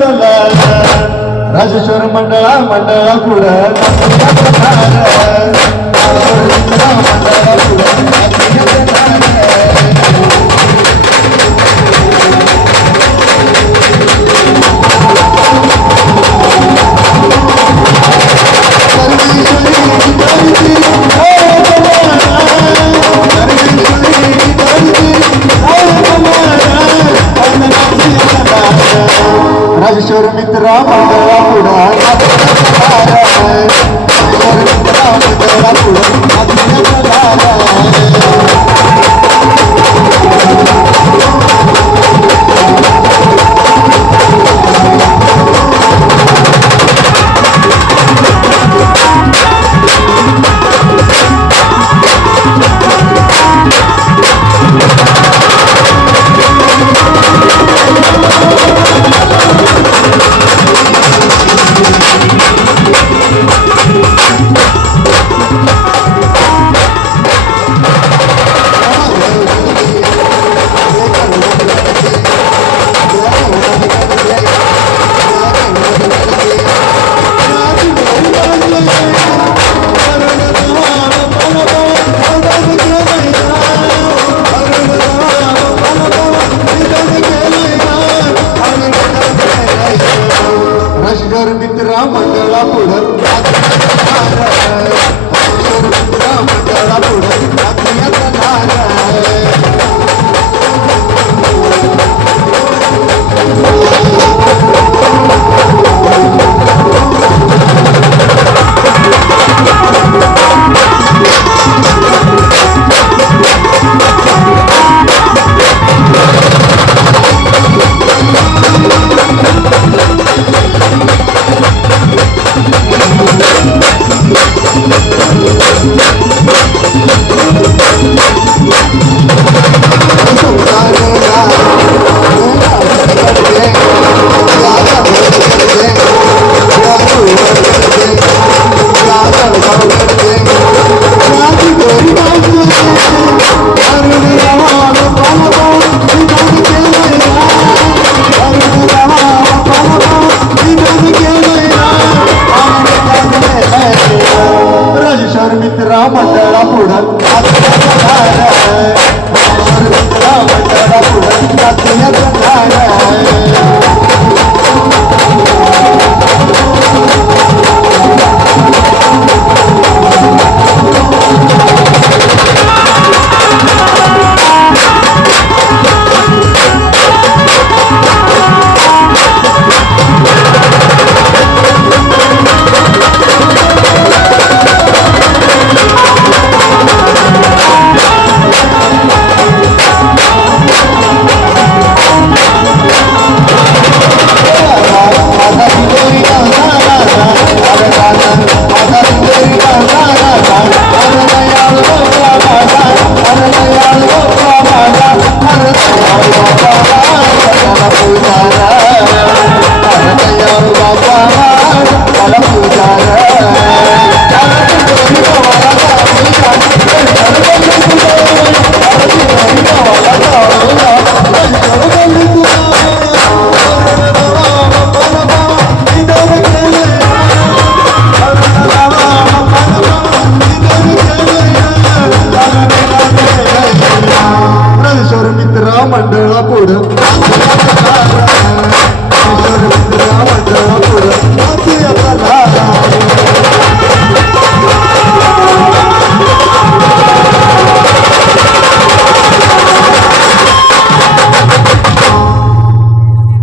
चला राजेश्वर मंडळा मंडळा पुढं राजेश्वर मित्रा मंडळा पुढा राजेश्वर मित्रा पुढा मंडळा पुढं पुढं